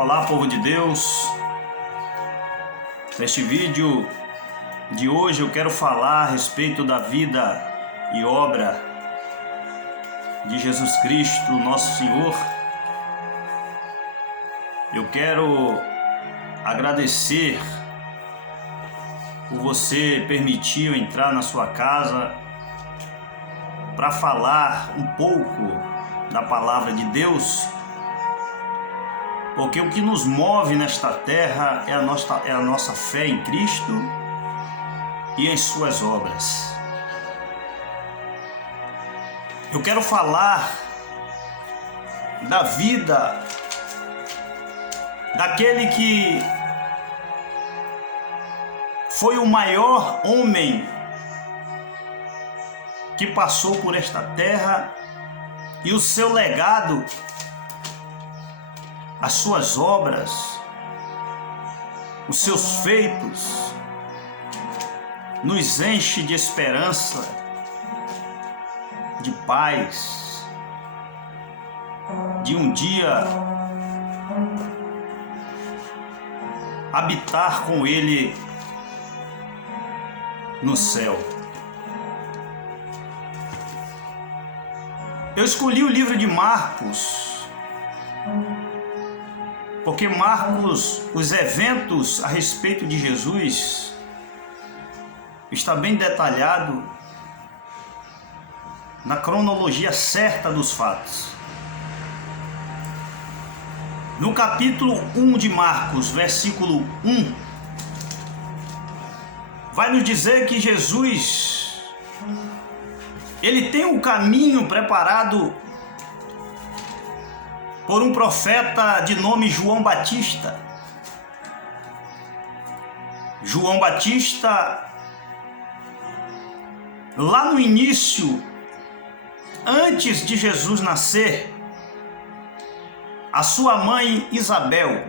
Olá, povo de Deus. Neste vídeo de hoje eu quero falar a respeito da vida e obra de Jesus Cristo, nosso Senhor. Eu quero agradecer por você permitir eu entrar na sua casa para falar um pouco da palavra de Deus, porque o que nos move nesta terra é a nossa fé em Cristo e em suas obras. Eu quero falar da vida daquele que foi o maior homem que passou por esta terra, e o seu legado, as suas obras, os seus feitos, nos enche de esperança, de paz, de um dia habitar com Ele no céu. Eu escolhi o livro de Marcos, porque Marcos, os eventos a respeito de Jesus, está bem detalhado na cronologia certa dos fatos. No capítulo 1 de Marcos, versículo 1, vai nos dizer que Jesus, ele tem um caminho preparado por um profeta de nome João Batista. João Batista, lá no início, antes de Jesus nascer, a sua mãe Isabel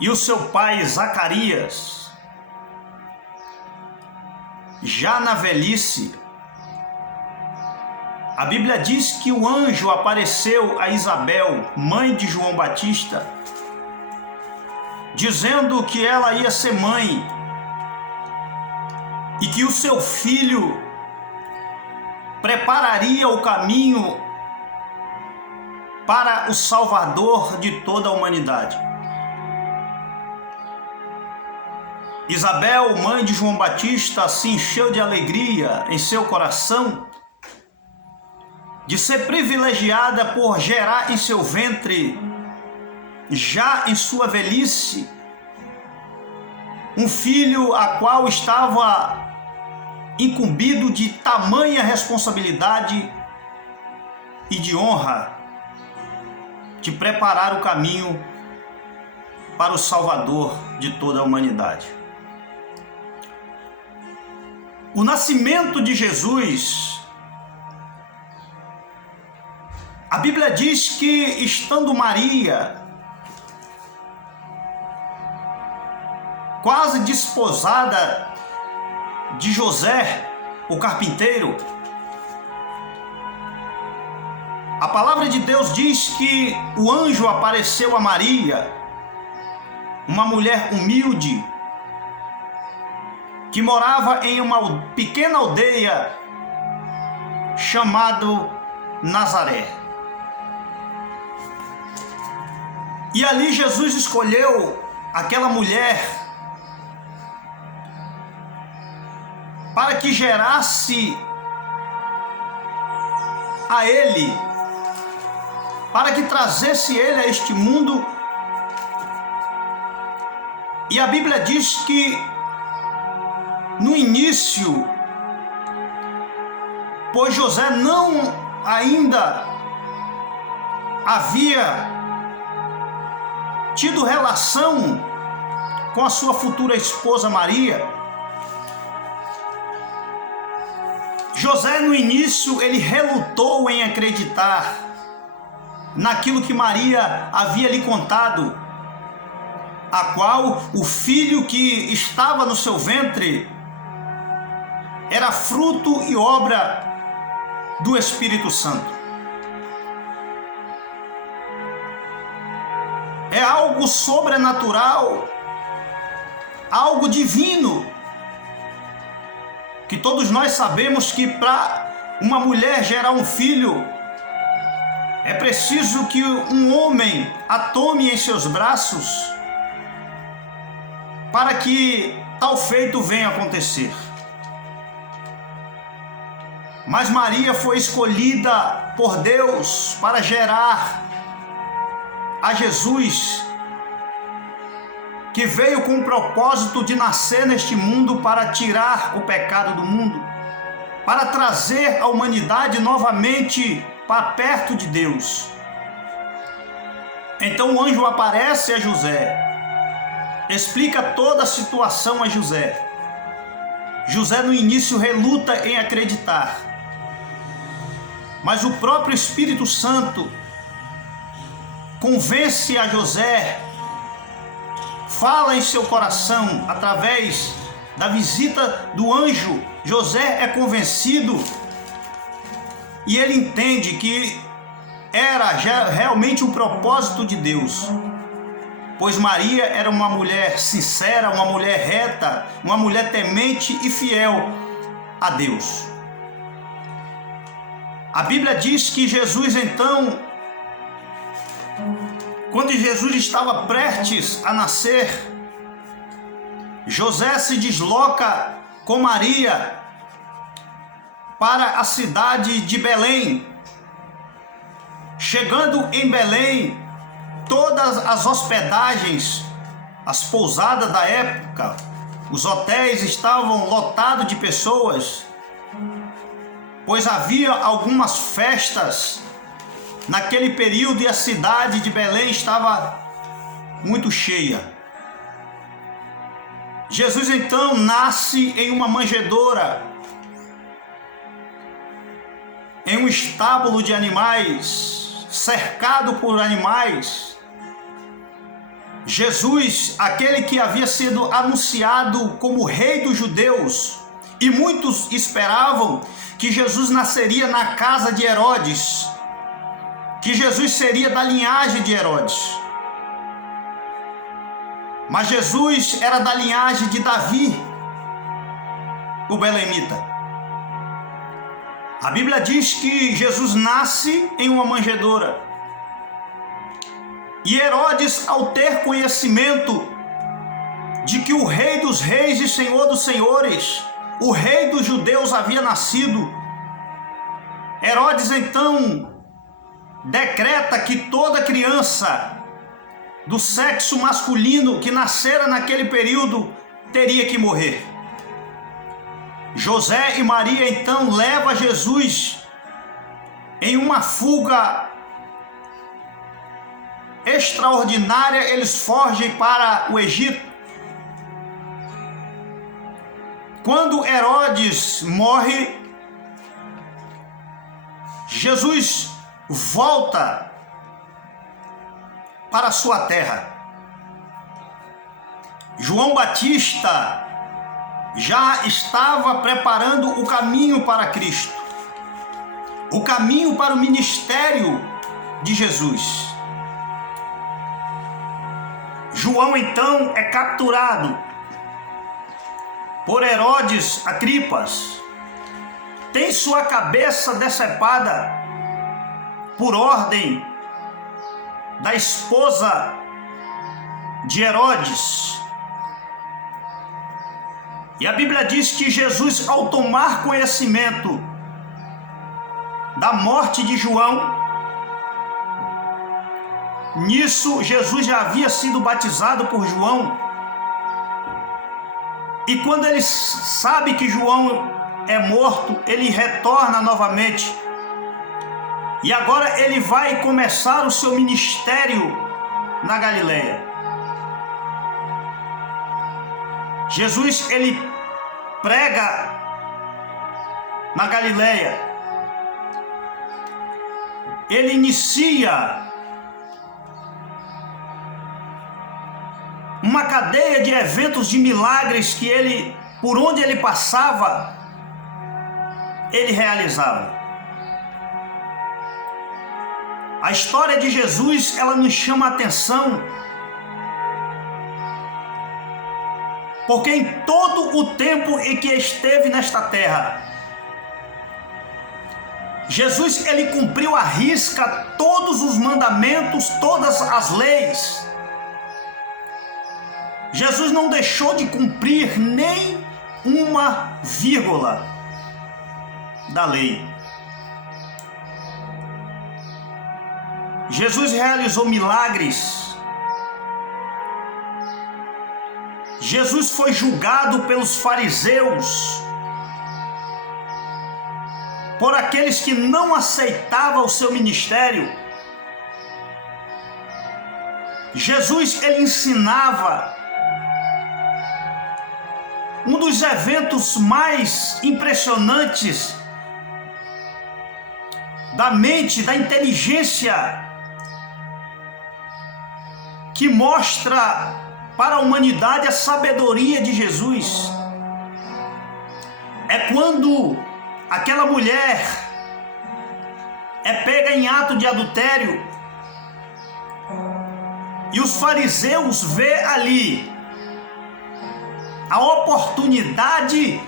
e o seu pai Zacarias, já na velhice, a Bíblia diz que o anjo apareceu a Isabel, mãe de João Batista, dizendo que ela ia ser mãe e que o seu filho prepararia o caminho para o Salvador de toda a humanidade. Isabel, mãe de João Batista, se encheu de alegria em seu coração de ser privilegiada por gerar em seu ventre, já em sua velhice, um filho a qual estava incumbido de tamanha responsabilidade e de honra de preparar o caminho para o Salvador de toda a humanidade. O nascimento de Jesus, a Bíblia diz que, estando Maria quase desposada de José, o carpinteiro, a palavra de Deus diz que o anjo apareceu a Maria, uma mulher humilde, que morava em uma pequena aldeia chamado Nazaré. E ali Jesus escolheu aquela mulher para que gerasse a ele, para que trazesse ele a este mundo. E a Bíblia diz que no início, pois José não ainda havia tido relação com a sua futura esposa Maria, José no início ele relutou em acreditar naquilo que Maria havia lhe contado, a qual o filho que estava no seu ventre era fruto e obra do Espírito Santo. é algo sobrenatural, algo divino, que todos nós sabemos que para uma mulher gerar um filho, é preciso que um homem a tome em seus braços para que tal feito venha acontecer. Mas Maria foi escolhida por Deus para gerar a Jesus, que veio com o propósito de nascer neste mundo para tirar o pecado do mundo, para trazer a humanidade novamente para perto de Deus. Então o anjo aparece a José, explica toda a situação a José. José no início reluta em acreditar, mas o próprio Espírito Santo convence a José, fala em seu coração através da visita do anjo. José é convencido e ele entende que era já realmente um propósito de Deus, pois Maria era uma mulher sincera, uma mulher reta, uma mulher temente e fiel a Deus. A Bíblia diz que Jesus então, quando Jesus estava prestes a nascer, José se desloca com Maria para a cidade de Belém. Chegando em Belém, todas as hospedagens, as pousadas da época, os hotéis estavam lotados de pessoas, pois havia algumas festas naquele período e a cidade de Belém estava muito cheia. Jesus então nasce em uma manjedoura, em um estábulo de animais, cercado por animais. Jesus, aquele que havia sido anunciado como rei dos judeus, e muitos esperavam que Jesus nasceria na casa de Herodes, que Jesus seria da linhagem de Herodes. Mas Jesus era da linhagem de Davi, o belemita. A Bíblia diz que Jesus nasce em uma manjedoura. E Herodes, ao ter conhecimento de que o Rei dos Reis e Senhor dos Senhores, o Rei dos Judeus havia nascido, Herodes então decreta que toda criança do sexo masculino que nascera naquele período teria que morrer. José e Maria então levam Jesus em uma fuga extraordinária. Eles fogem para o Egito. Quando Herodes morre, Jesus volta para a sua terra. João Batista já estava preparando o caminho para Cristo, o caminho para o ministério de Jesus. João então é capturado por Herodes Agripas, tem sua cabeça decepada por ordem da esposa de Herodes. E a Bíblia diz que Jesus, ao tomar conhecimento da morte de João, nisso Jesus já havia sido batizado por João, e quando ele sabe que João é morto, ele retorna novamente, e agora ele vai começar o seu ministério na Galileia. Jesus, ele prega na Galileia, ele inicia uma cadeia de eventos de milagres que ele, por onde ele passava, ele realizava. A história de Jesus, ela nos chama a atenção Porque em todo o tempo em que esteve nesta terra, Jesus, ele cumpriu à risca todos os mandamentos, todas as leis. Jesus não deixou de cumprir nem uma vírgula da lei. Jesus realizou milagres. Jesus foi julgado pelos fariseus, por aqueles que não aceitavam o seu ministério. Jesus, ele ensinava. Um dos eventos mais impressionantes da mente, da inteligência, que mostra para a humanidade a sabedoria de Jesus, é quando aquela mulher é pega em ato de adultério e os fariseus vê ali a oportunidade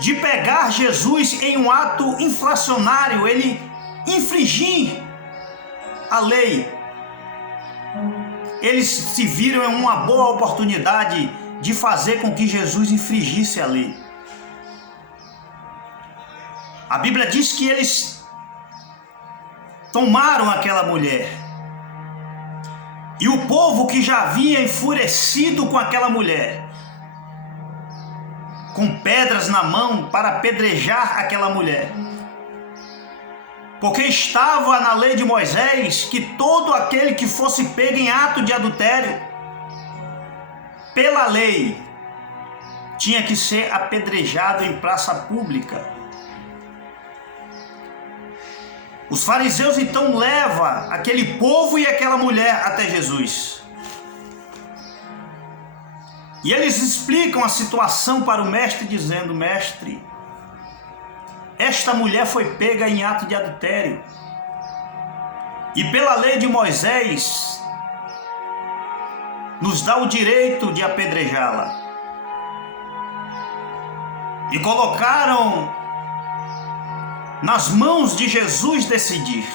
de pegar Jesus em um ato infracionário, ele infringir a lei. Eles se viram em uma boa oportunidade de fazer com que Jesus infringisse a lei. A Bíblia diz que eles tomaram aquela mulher. E o povo que já havia enfurecido com aquela mulher, com pedras na mão para apedrejar aquela mulher, porque estava na lei de Moisés que todo aquele que fosse pego em ato de adultério, pela lei, tinha que ser apedrejado em praça pública. Os fariseus então levam aquele povo e aquela mulher até Jesus. E eles explicam a situação para o mestre, dizendo: mestre, esta mulher foi pega em ato de adultério. E pela lei de Moisés, nos dá o direito de apedrejá-la. E colocaram nas mãos de Jesus decidir.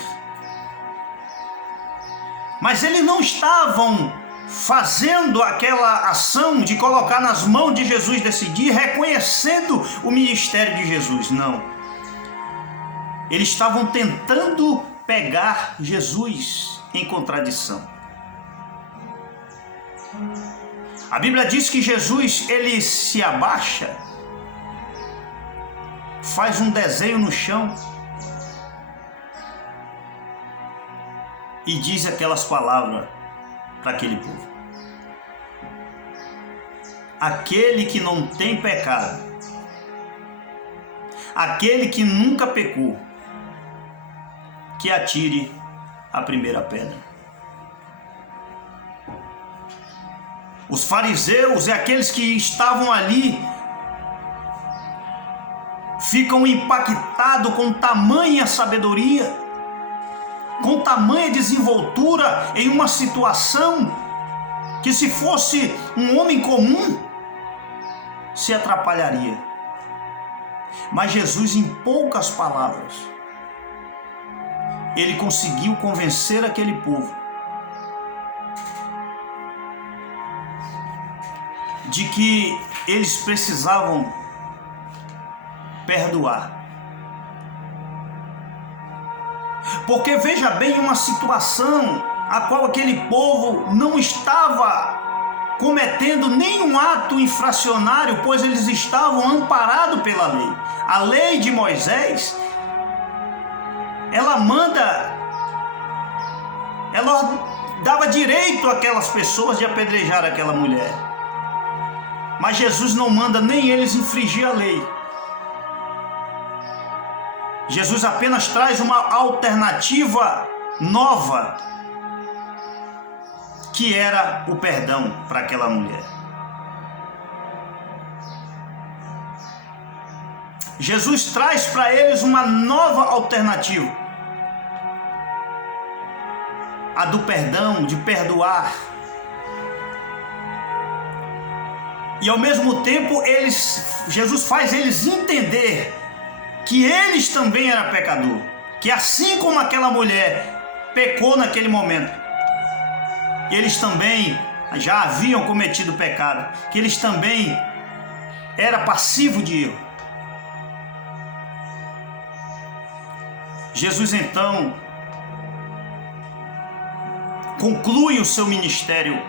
Mas eles não estavam fazendo aquela ação de colocar nas mãos de Jesus decidir, reconhecendo o ministério de Jesus, não. Eles estavam tentando pegar Jesus em contradição. A Bíblia diz que Jesus, ele se abaixa, faz um desenho no chão e diz aquelas palavras para aquele povo: aquele que não tem pecado, aquele que nunca pecou, que atire a primeira pedra. Os fariseus e aqueles que estavam ali ficam impactados com tamanha sabedoria, com tamanha desenvoltura em uma situação que, se fosse um homem comum, se atrapalharia. Mas Jesus, em poucas palavras, ele conseguiu convencer aquele povo de que eles precisavam perdoar. Porque veja bem, uma situação a qual aquele povo não estava cometendo nenhum ato infracionário, pois eles estavam amparados pela lei. A lei de Moisés, ela dava direito àquelas pessoas de apedrejar aquela mulher. Mas Jesus não manda nem eles infringir a lei. Jesus apenas traz uma alternativa nova, que era o perdão para aquela mulher. Jesus traz para eles uma nova alternativa, a do perdão, de perdoar. E ao mesmo tempo Jesus faz eles entender que eles também eram pecadores, que assim como aquela mulher pecou naquele momento, eles também já haviam cometido pecado, que eles também eram passivos de erro. Jesus então conclui o seu ministério,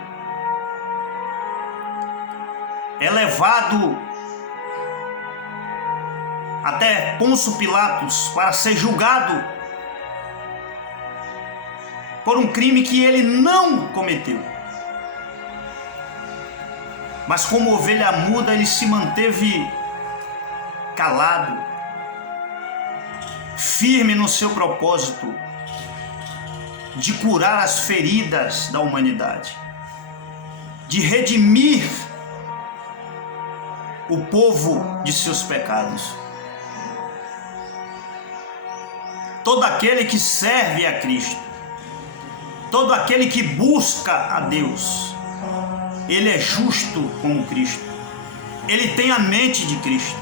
é levado até Pôncio Pilatos para ser julgado por um crime que ele não cometeu. Mas como ovelha muda, ele se manteve calado, firme no seu propósito de curar as feridas da humanidade, de redimir o povo de seus pecados. Todo aquele que serve a Cristo, todo aquele que busca a Deus, ele é justo como Cristo, ele tem a mente de Cristo.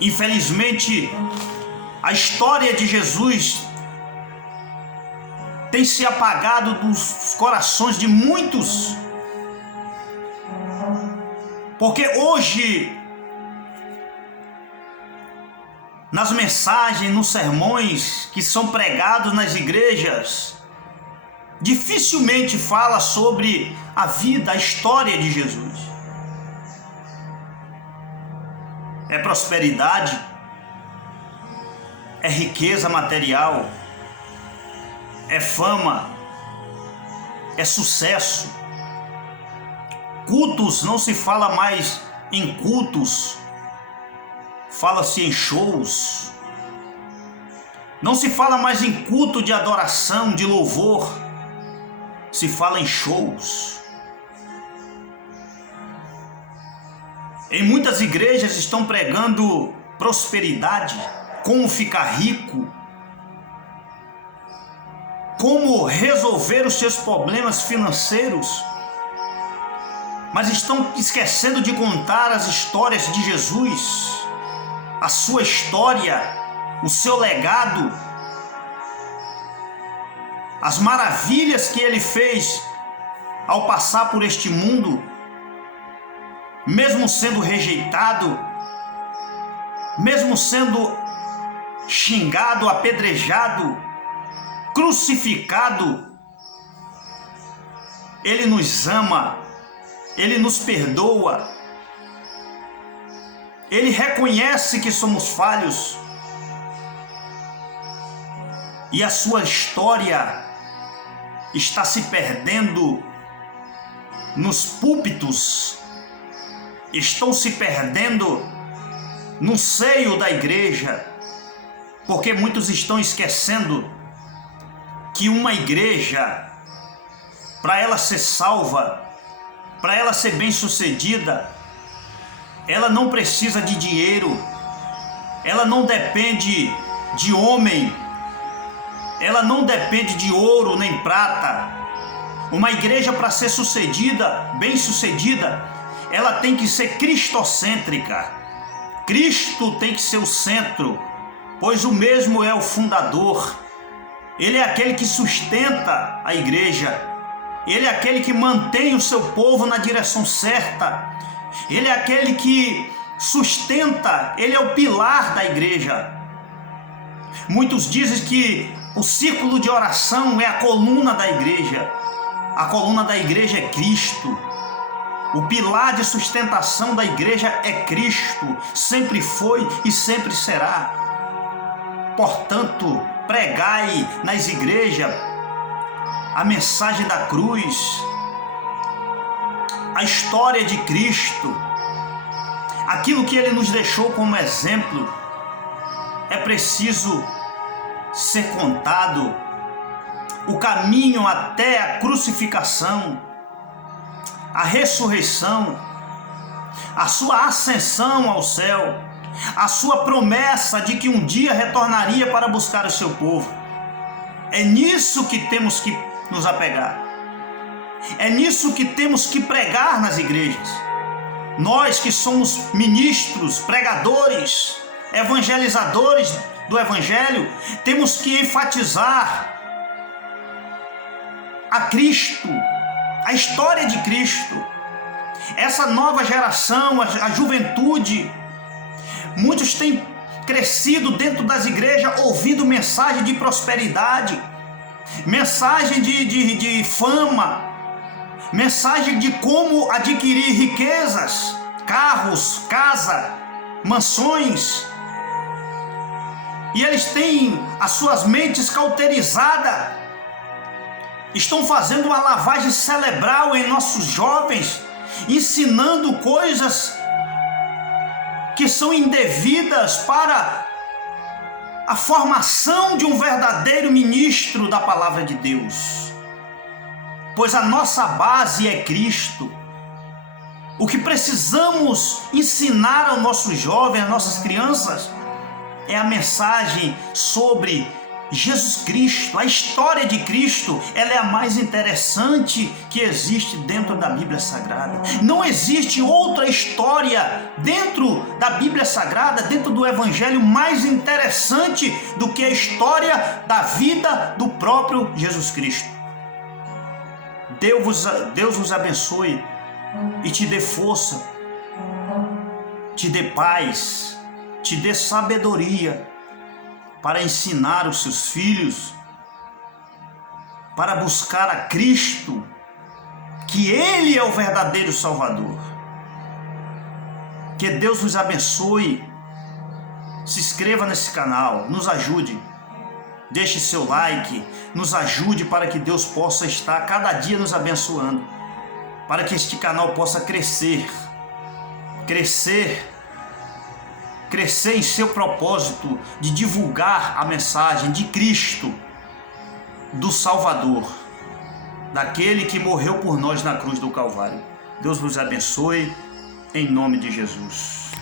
Infelizmente, a história de Jesus tem se apagado dos corações de muitos, porque hoje, nas mensagens, nos sermões que são pregados nas igrejas, dificilmente fala sobre a vida, a história de Jesus. É prosperidade, é riqueza material, é fama, é sucesso. Cultos, não se fala mais em cultos, fala-se em shows. Não se fala mais em culto de adoração, de louvor, se fala em shows. Em muitas igrejas estão pregando prosperidade, como ficar rico, como resolver os seus problemas financeiros, mas estão esquecendo de contar as histórias de Jesus, a sua história, o seu legado, as maravilhas que ele fez ao passar por este mundo, mesmo sendo rejeitado, mesmo sendo xingado, apedrejado, crucificado. Ele nos ama, ele nos perdoa, ele reconhece que somos falhos, e a sua história está se perdendo nos púlpitos, estão se perdendo no seio da igreja, porque muitos estão esquecendo que uma igreja, para ela ser salva, para ela ser bem-sucedida, ela não precisa de dinheiro, ela não depende de homem, ela não depende de ouro nem prata. Uma igreja, para ser bem-sucedida, ela tem que ser cristocêntrica. Cristo tem que ser o centro, pois o mesmo é o fundador. Ele é aquele que sustenta a igreja. Ele é aquele que mantém o seu povo na direção certa. Ele é aquele que sustenta, ele é o pilar da igreja. Muitos dizem que o círculo de oração é a coluna da igreja. A coluna da igreja é Cristo. O pilar de sustentação da igreja é Cristo. Sempre foi e sempre será. Portanto, pregai nas igrejas a mensagem da cruz, a história de Cristo, aquilo que ele nos deixou como exemplo. É preciso ser contado o caminho até a crucificação, a ressurreição, a sua ascensão ao céu, a sua promessa de que um dia retornaria para buscar o seu povo. É nisso que temos que nos apegar. É nisso que temos que pregar nas igrejas. Nós que somos ministros, pregadores, evangelizadores do Evangelho, temos que enfatizar a Cristo, a história de Cristo. Essa nova geração, a juventude, muitos têm crescido dentro das igrejas ouvindo mensagem de prosperidade, mensagem de fama, mensagem de como adquirir riquezas, carros, casa, mansões. E eles têm as suas mentes cauterizadas, estão fazendo uma lavagem cerebral em nossos jovens, ensinando coisas que são indevidas para a formação de um verdadeiro ministro da palavra de Deus. Pois a nossa base é Cristo. O que precisamos ensinar aos nossos jovens, às nossas crianças, é a mensagem sobre Jesus Cristo. A história de Cristo, ela é a mais interessante que existe dentro da Bíblia Sagrada. Não existe outra história dentro da Bíblia Sagrada, dentro do Evangelho, mais interessante do que a história da vida do próprio Jesus Cristo. Deus vos abençoe e te dê força, te dê paz, te dê sabedoria para ensinar os seus filhos, para buscar a Cristo, que Ele é o verdadeiro Salvador. Que Deus nos abençoe. Se inscreva nesse canal, nos ajude, deixe seu like, nos ajude para que Deus possa estar cada dia nos abençoando, para que este canal possa crescer em seu propósito de divulgar a mensagem de Cristo, do Salvador, daquele que morreu por nós na cruz do Calvário. Deus nos abençoe, em nome de Jesus.